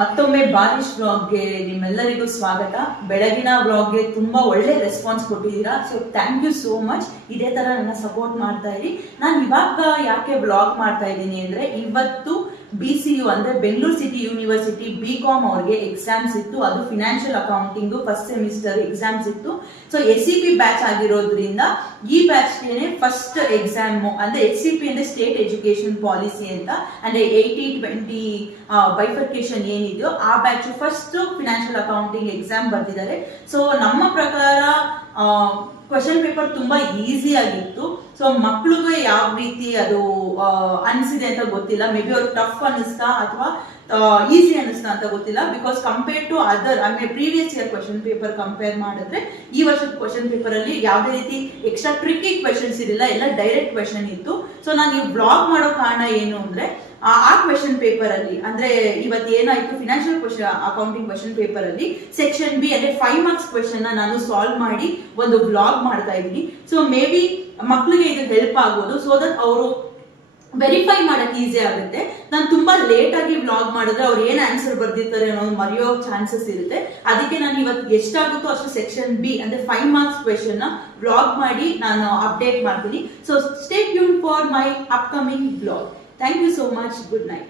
ಮತ್ತೊಮ್ಮೆ ಬಾರಿಶ್ ವ್ಲಾಗ್ಗೆ ನಿಮ್ಮೆಲ್ಲರಿಗೂ ಸ್ವಾಗತ. ಬೆಳಗಿನ ವ್ಲಾಗ್ಗೆ ತುಂಬಾ ಒಳ್ಳೆ ರೆಸ್ಪಾನ್ಸ್ ಕೊಟ್ಟಿದ್ದೀರಾ, so thank you so much. ಇದೇ ತರ ನನ್ನ ಸಪೋರ್ಟ್ ಮಾಡ್ತಾ ಇರಿ. ನಾನು ಇವಾಗ ಯಾಕೆ ವ್ಲಾಗ್ ಮಾಡ್ತಾ ಇದ್ದೀನಿ ಅಂದ್ರೆ, ಇವತ್ತು BCU ಅಂದ್ರೆ ಬೆಂಗಳೂರು ಸಿಟಿ ಯೂನಿವರ್ಸಿಟಿ BCom ಅವ್ರಿಗೆ ಎಕ್ಸಾಮ್ಸ್ ಇತ್ತು. ಅದು financial accounting first semester exams ಇತ್ತು. ಸೊ SCP ಬ್ಯಾಚ್ ಆಗಿರೋದ್ರಿಂದ ಈ ಬ್ಯಾಚ್ ಫಸ್ಟ್ ಎಕ್ಸಾಮ್ ಅಂದ್ರೆ SCP ಅಂದ್ರೆ ಸ್ಟೇಟ್ ಎಜುಕೇಶನ್ ಪಾಲಿಸಿ ಅಂತ, ಅಂದ್ರೆ 80-20 ಬೈಫರ್ಕೇಶನ್ ಏನಿದೆಯೋ ಆ batch first financial accounting exam ಬರ್ತಿದ್ದಾರೆ. ಸೊ ನಮ್ಮ ಪ್ರಕಾರ ಕ್ವಶನ್ ಪೇಪರ್ ತುಂಬಾ ಈಸಿ ಆಗಿತ್ತು. ಸೊ ಮಕ್ಳಿಗೆ ಯಾವ ರೀತಿ ಅದು ಅನಿಸಿದೆ ಅಂತ ಗೊತ್ತಿಲ್ಲ. ಮೇ ಬಿ ಅವ್ರು ಟಫ್ ಅನಿಸ್ತಾ ಅಥವಾ ಈಸಿ ಅನಿಸ್ತಾ ಅಂತ ಗೊತ್ತಿಲ್ಲ. ಬಿಕಾಸ್ ಕಂಪೇರ್ ಟು ಅದರ್ ಅಂದ್ರೆ previous year question paper compare ಮಾಡಿದ್ರೆ ಈ ವರ್ಷದ ಕ್ವಶನ್ ಪೇಪರ್ ಅಲ್ಲಿ ಯಾವುದೇ ರೀತಿ ಎಕ್ಸ್ಟ್ರಾ ಟ್ರಿಕ್ಕಿ ಕ್ವೆಶನ್ಸ್ ಇರಲಿಲ್ಲ, ಎಲ್ಲ ಡೈರೆಕ್ಟ್ ಕ್ವೆಶನ್ ಇತ್ತು. ಸೊ ನಾನು ಈ ಬ್ಲಾಗ್ ಮಾಡೋ ಕಾರಣ ಏನು ಅಂದ್ರೆ, ಆ ಕ್ವೆಶನ್ ಪೇಪರ್ ಅಲ್ಲಿ ಅಂದ್ರೆ ಇವತ್ತು ಏನಾಯ್ತು, ಫಿನಾನ್ಷಿಯಲ್ ಅಕೌಂಟಿಂಗ್ ಕ್ವೆಶನ್ ಪೇಪರ್ ಅಲ್ಲಿ ಸೆಕ್ಷನ್ ಬಿ ಅಂದ್ರೆ 5 ಮಾರ್ಕ್ಸ್ ಕ್ವೆಶನ್ ನಾನು ಸಾಲ್ವ್ ಮಾಡಿ ಒಂದು ಬ್ಲಾಗ್ ಮಾಡ್ತಾ ಇದ್ದೀನಿ. ಸೊ ಮೇ ಬಿ ಮಕ್ಳಿಗೆ ಇದು ಹೆಲ್ಪ್ ಆಗ್ಬೋದು, ಸೊ ದಟ್ ಅವರು ವೆರಿಫೈ ಮಾಡಕ್ ಈಸಿ ಆಗುತ್ತೆ. ನಾನು ತುಂಬಾ ಲೇಟ್ ಆಗಿ ವ್ಲಾಗ್ ಮಾಡಿದ್ರೆ ಅವ್ರು ಏನ್ ಆನ್ಸರ್ ಬರ್ದಿರ್ತಾರೆ ಅನ್ನೋದು ಮರೆಯೋ ಚಾನ್ಸಸ್ ಇರುತ್ತೆ. ಅದಕ್ಕೆ ನಾನು ಇವತ್ತು ಎಷ್ಟಾಗುತ್ತೋ ಅಷ್ಟು ಸೆಕ್ಷನ್ ಬಿ ಅಂದ್ರೆ 5 ಮಾರ್ಕ್ಸ್ ಕ್ವೆಶನ್ ನ ವ್ಲಾಗ್ ಮಾಡಿ ನಾನು ಅಪ್ಡೇಟ್ ಮಾಡ್ತೀನಿ. So stay tune for my upcoming vlog. Thank you so much. Good night.